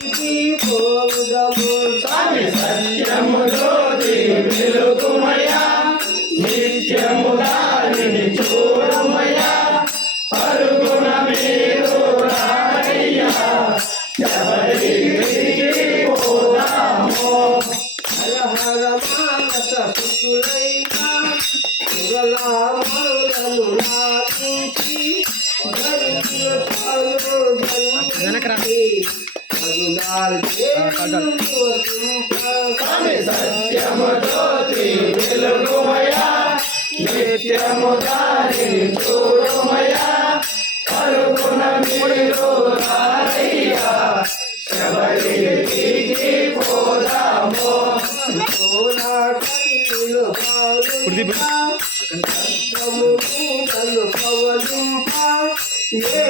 పోదము స్వామి సత్యము జ్యోతి వెలుగుమయ్యా నిత్యము దారిని చూడమయ్యా పరుగున మీరు రాయ్యా శబరికి పోదాము హర హర మానస సుతులైనా మరులను లాగించి సత్యము జ్యోతి వెలుగుమయ్యా నిత్యము దారిని చూడుమయ్యా పరుగున మీరు రాయ్యా శబరికి పోదాము ఏ